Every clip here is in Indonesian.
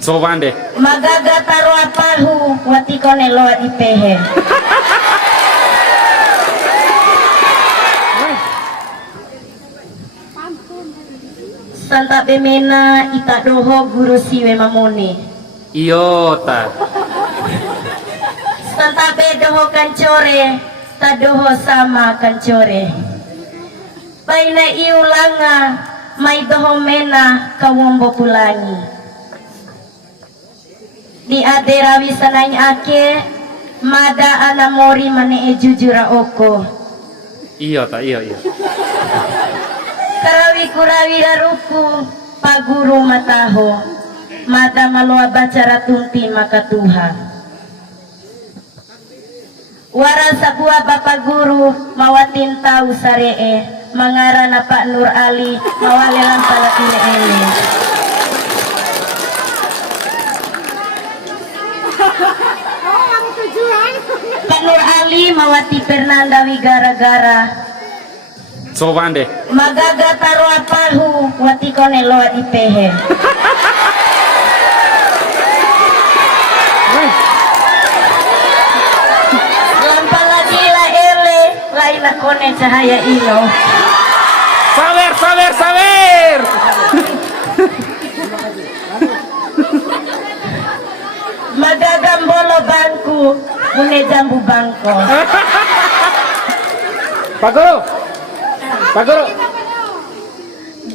Soban deh. Magaga taro apahu wati kone loa di pehe. Santa bemena ita doho guru siwe mamone. Iyo ta. Santa be doho kancore, ta doho sama kancore. Baina iulanga, mai doho mena kawombo pulangi. Di adera wisanany ake, mada anamori mane jujura oko. Iyo ta, iyo. Karawi kurawi raruku, paguru mataho, mada maloa bacara tumpi makatuha. Warasa buah bapak guru, mawatin tahu saree, mangara Pak Nur Ali, mawalelan palatine ele. Pak Nur Ali mawati Fernanda Wigara-gara. Soban deh. Magaga taro apahu wati kone loa di pehe. Lampalagi la ele laila kone cahaya ilo. Sabar. Magaga mbolo bangku mune jambu bangko. Pak Guru.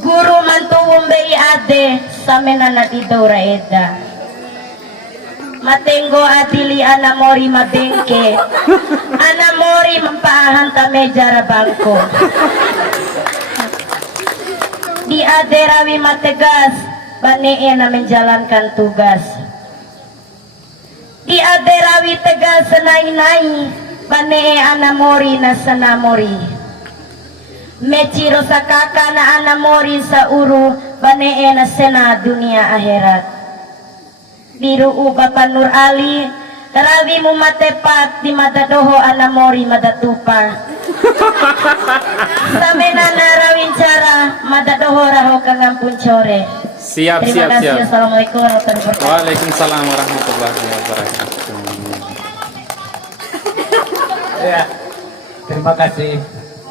Guru mantu umbei ade samena natidora eda. Matengo atili anamori mabengke. Anamori mempaahan tamejara bangko. Di ade rawi mategas banee na menjalankan tugas. Di ade rawi tegas senai-nai banee anamori na sanamori. Meciro sa kaka na anamori sa uru banee na sena dunia akhirat. Biru uba Nur Ali rawi mo matepat di madadoho anamori madatupa. Sa menanarawin cara madadoho raho kangampun core. Siap. Terima kasih. Assalamualaikum warahmatullahi wabarakatuh. Waalaikumsalam warahmatullahi wabarakatuh. Ya, terima kasih.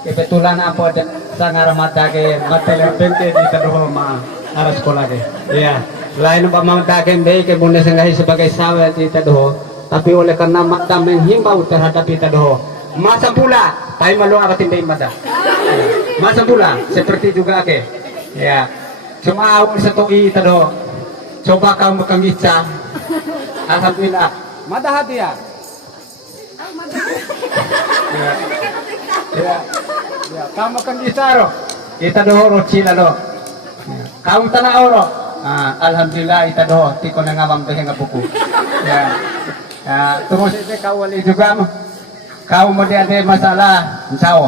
Kebetulan apa sangar mata ke matele bente di taruh ma arah sekolah ke. Ya, lain apa mata ke baik ke bunda sengahi sebagai sahabat di taruh. Tapi oleh karena mata menghimbau terhadap kita taruh. Masa pula, tahu malu apa tindai mata. Masa pula, seperti juga ke. Ya, cuma awal setoi taruh. Coba kamu kanggica. Alhamdulillah. Mata hati ya. Ya, kamu kan disaro. Kita doho cila do. Kamu tanah oro. Alhamdulillah kita doho. Tiko na ngawam tuh yang buku. Ya, tunggu sih kau wali juga mo. Kau mau dia ada masalah. Insya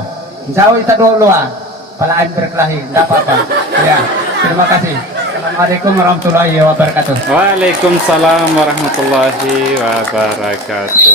kita doho loa. Palaan berkelahi. Tidak apa-apa. Ya, terima kasih. Assalamualaikum warahmatullahi wabarakatuh. Waalaikumsalam warahmatullahi wabarakatuh.